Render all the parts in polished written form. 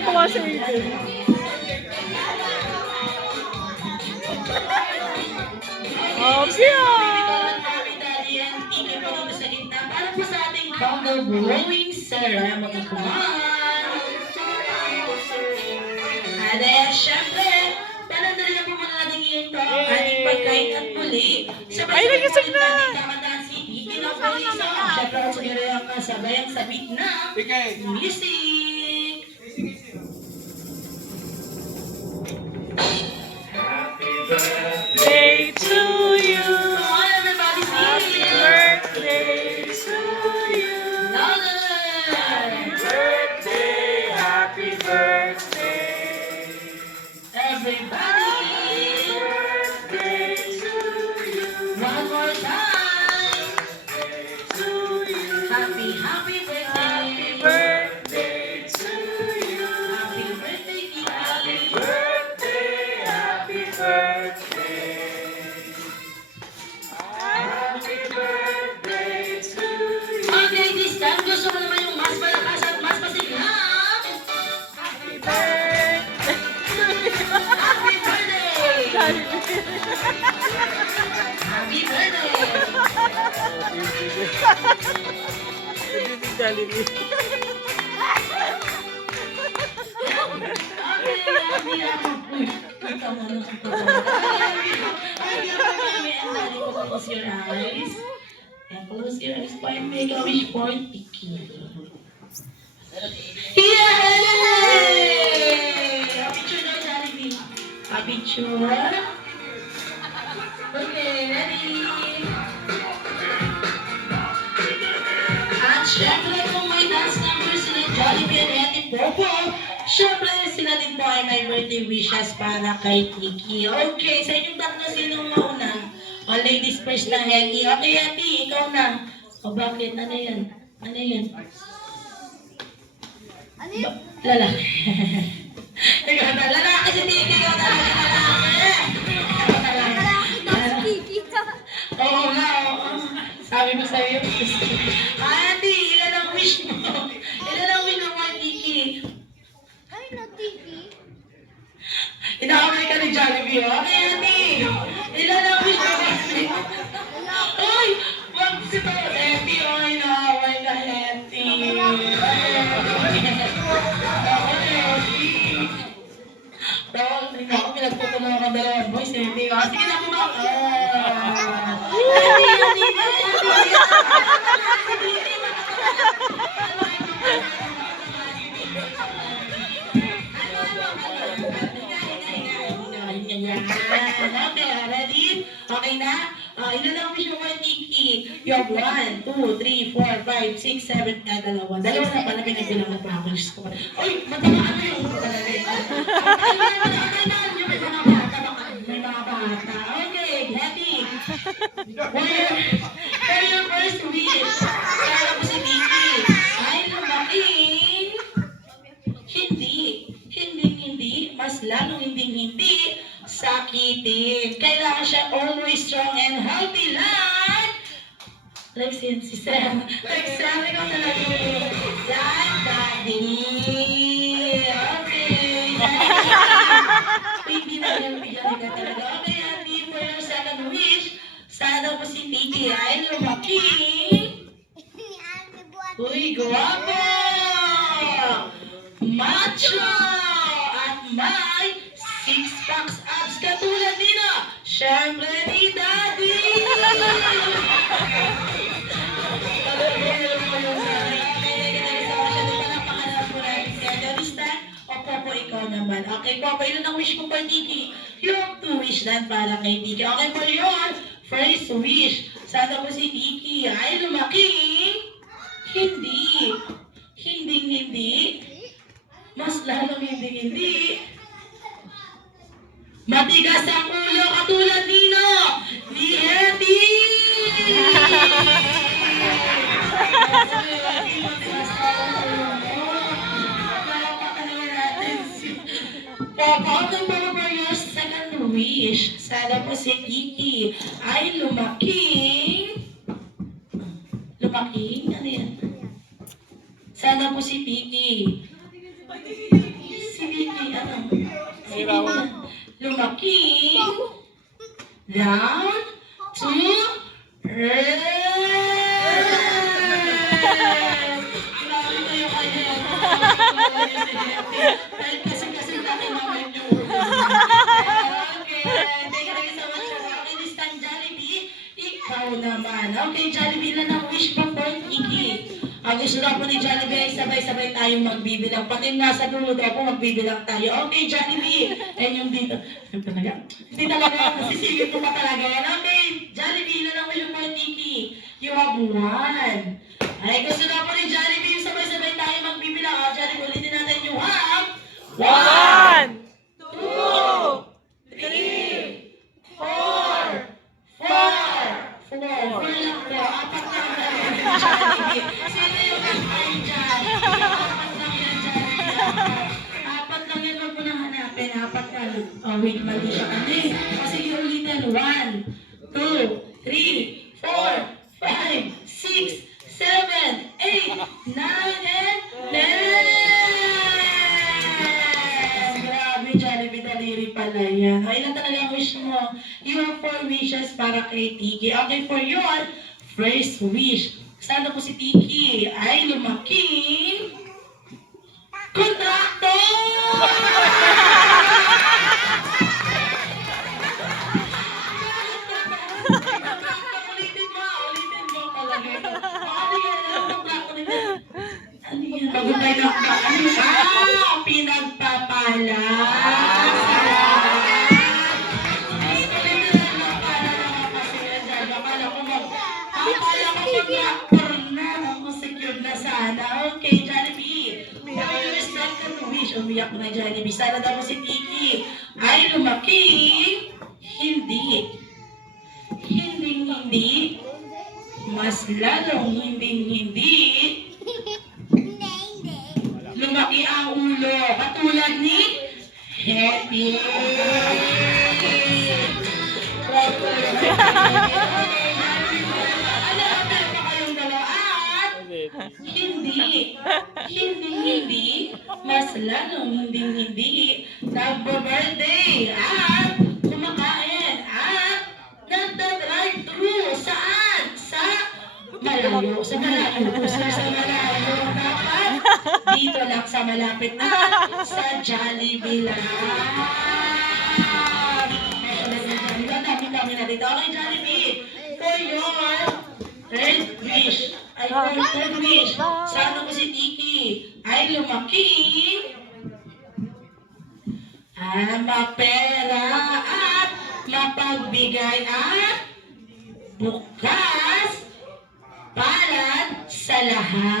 Natuwa si Aiden. Okay Bundle blowing sir, ay magkakumahan. At syempre, panandali na po muna natin ito ang ating pagkain at muli. Ay, nagising na! Kakandaan si Tiki ng Paliso. Syempre, at siguro yung kasabay ang sabit na music. Day to you. Come on, everybody, Happy sing. birthday to you. Louder. Birthday, happy birthday. Everybody. Birthday to you. One more time. To you. Happy, happy birthday. Birthday to you. Happy birthday, Tiki. Birthday, happy birthday. Happy birthday to you. Okay, this time, gusto mo naman yung mas malakas at mas masiglang. Happy birthday. Happy birthday! Happy birthday! Jollibee. Close your eyes. And close your eyes and make a wish for Tiki. Yay! A picture daw, Jollibee. A picture. Okay, ready? At syempre kung may dance number sila Jollibee and Ate Popo, syempre sila din po ay may birthday wishes para kay Tiki. Okay, sa inyong tatlo sinong mauna? O ladies first na, Hetty. Okay, Hetty, ikaw na. O bakit? Ano yan? Ano yan? Ano yun? Lalaki. Ikaw na, lalaki si Tiki. Ikaw na, lalaki. Ikaw na, Lalaki daw si lalaki. Kiki. Oo nga, oo. Sabi ko sa'yo. Ate, ilan ang wish mo? Ilan ang wish mo kay Tiki? Ay, no, Kiki. Inaamay ka ni Jollibee, ha? Okay, ate. Ilan ang wish mo kay Tiki? Ay, wag si to. Ate, ay, inaamay ka, Ate. Tawag, tingnan ko, pinagtutulungan ka dalawang boys, Ate. Ah, sige na, kumang. Okay na? Ilan lang wish mo kay Tiki? You have 1, 2, 3, 4, 5, 6, 7, dalawa. Dalawa na pala pinagbilang ng package ko. Uy, matamaan na yung may mga bata. Okay, happy. For your first wish, kaya ko si Tiki ay lumaking hindi, mas lalong hindi sakitin. Kailangan siya always strong and healthy like si Sam. Like Sam, ikaw talaga like Daddy. Okay. Hindi na yung bigyan ka talaga. Okay, Happy, for your second wish, sana po si Tiki ay lumaking. Uy, guwapo! Macho! At may six-packs abs katulad nila. Siyempre ni Daddy! Popo, ikaw naman. Okay, Popo, ilan ang wish mo kay Tiki? You have to wish that para kay Tiki. Okay, for your first wish, sana po si Tiki ay lumaking hindi, mas lalong hindi, matigas ang ulo katulad nino, ni Hetty! Papa, for your second wish, sana po si Tiki ay lumaking, ano yan? Sana po si Tiki lumaki, round, to, grabe kayo kaya. Dahil kasi dati naman yung okay, thank you so much for walking this time, Jollibee. Ikaw naman. Okay, Jollibee na ng wish mo for Kiki. Ang gusto na po ni Jollibee ay sabay-sabay tayong magbibilang. Pati yung nasa dulo daw po magbibilang tayo. Okay, Jollibee. Ayan yung dito. Hindi talaga. Nasisingit ko pa talaga yan. Okay, Jollibee na ng wish mo for Kiki. You have one. Ay, gusto na po ni Jollibee yung sabay-sabay tayong magbibilang. O, Jollibee, ulitin natin yung have. One, 2, 3, 4, 4 lang po. Apat lang yan. Jollibee. Sino yung nag-ay dyan? Apat lang yan, Jollibee. Apat lang yan. Huwag mo nang hanapin. Apat lang. Oh, wait. Mali siya. Ano eh? Kasi ulitin. 1, 2, 3, 4, 5, 6, 7, 8, 9, and 10! Grabe, Jollibee, daliri pala yan. Ay, ilan talaga ang wish mo? You have 4 wishes para kay Tiki. Okay, for your first wish. Sana po si Tiki ay lumaki kontraktor! Ulitin mo talaga. Ano yan? Ano kontraktor nito? Ano yan? Bago tayo na ano yun? Pinagpapala. Okay, Jollibee. Your second wish. Umiyak na Jollibee. Sana daw si Tiki ay lumaki. Hindi. Hindi. Mas lalong hindi. Lumaki ang ulo. Katulad ni Happy. Ano ang meron pa kayong dalawa? At hindi, mas lalong hindi, nagbo-birthday at kumakain at nagda-drive-thru. Saan? Sa malayo. Sa malayo. Dapat dito lang sa malapit na sa Jollibee lang. Dami na dito. Okay, Jollibee. For your third wish. Sana ko si Tiki ay lumaki. Mapera at mapagbigay at bukas palad sa lahat.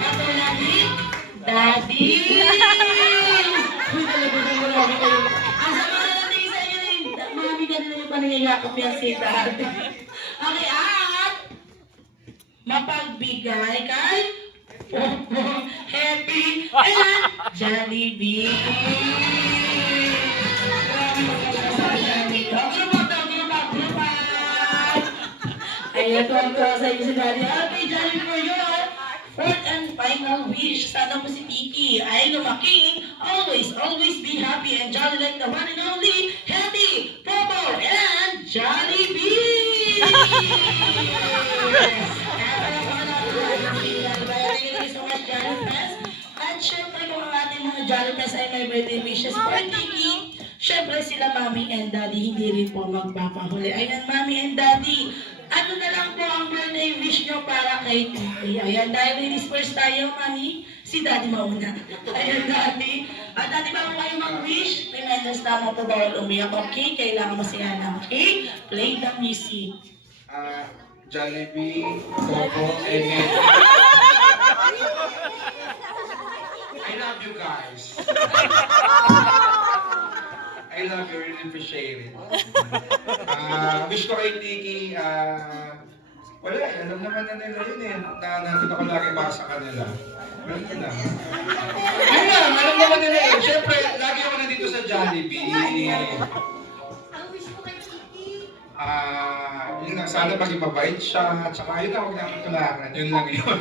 Katulad ni Daddy. Ang sama na natin sa inyo rin. Mami ka na yung panangayakap yan si Daddy. Okay, at mapagbigay kay Popo, Happy, and Jollibee. Ayan, tuwang-tuwa sa inyo si Daddy. Okay, Jollibee, for your fourth and final wish. Sana po si Tiki ay lumaki. Always be happy and jolly like the one and only Happy, Popo, and Jollibee! Thank you so much, Jollibee. At syempre kung ang ating mga Jollibee ay may birthday wishes for Tiki, syempre sila Mami and Daddy hindi rin po magpapahuli. Ayan, Mami and Daddy, ano na lang po ang birthday wish nyo para kay Tiki? Ayan, dahil ladies first tayo, Mami, si Daddy mauna. Ayan, Daddy. At Daddy, bago kayo mag-wish, reminders lamang po bawal umiyak. Okay, kailangan masaya lang. Okay, play the music. Jollibee, Popo, and Ned. I love you guys. I love you, really appreciate it. Wish ko kay Tiki, wala eh, alam naman na nila yun eh, na nandito ako lagi para sa kanila. Ganun yun lang. Yun lang, alam naman nila eh. Siyempre, lagi ako nandito sa Jollibee. Ang wish ko kay Tiki. Yun lang, sana maging mabait siya, at saka yun lang, huwag namin tularan. Yun lang yun.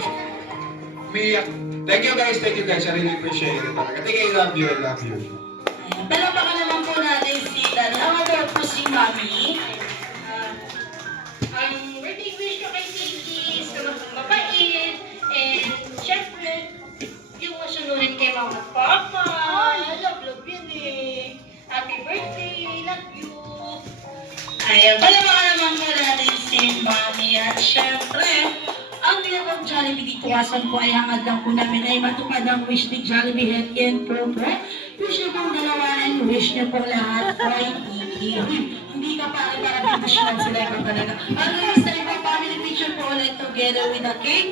Umiiyak. Thank you guys. I really appreciate it talaga. Thank you, I love you. Ayan. Palamakan naman po natin si Dani. How about po si Mami? Ang birthday wish ko kay Kiki is na mabait. And syempre, yung masunurin kay Mama at Papa. Love yun eh. Happy birthday. Love you. Ayan. Palamakan naman po natin si Mami. At syempre, ang ginawang Jollibee dito kasan po ay hangad lang po namin ay matupad ang wish ni Jollibee Head and Propo. Wish niyo pong dalawa and wish niyo pong lahat kay Kiki. Hindi ka pa rin para bibisyon sila ka talaga. Ano yung sa ibang family picture po ulit together with the cake?